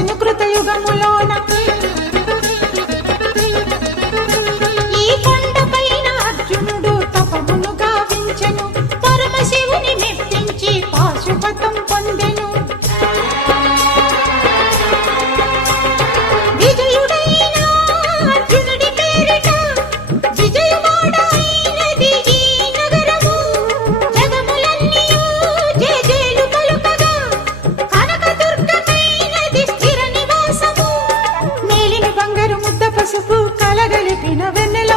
పూజించెను కృతయుగములోన. ఈ కొండపైన అర్జునుడు తపమును గావించెను, పరమశివుని మెప్పించి పాశుపతం పొందెను. విజయుడైన అర్జునుడి పేరిట విజయవాడైనది ఈ నగరము. జగములన్నీయు జేజేలు పలుకగా కనకదుర్గమైనది స్థిర నివాసము. మేలిన బంగారు ముద్ద పసుపు కలగలిపిన వెన్నెల